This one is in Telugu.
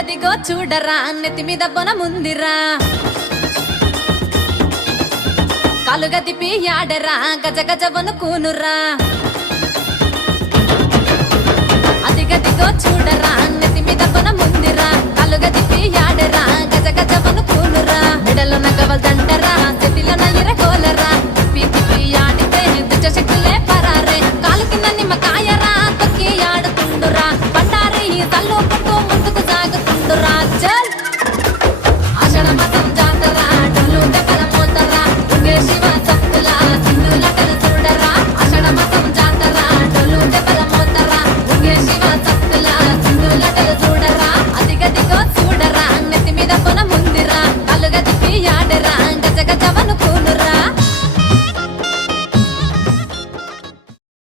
అదిగదిగో చూడరా నెత్తి మీద బొన ముందిరా కాలుగా తిప్పి ఆడరా గజ గజ వనుకూనురా అదిగదిగో చూడరా నెత్తి మీద బొన ముందిరా కాలుగా తిప్పి ఆడరా గజ గజ వనుకూనురా మెడలో నగవల్ దండరా చేతిలో నయ్యర కోలరా తిప్పి తిప్పి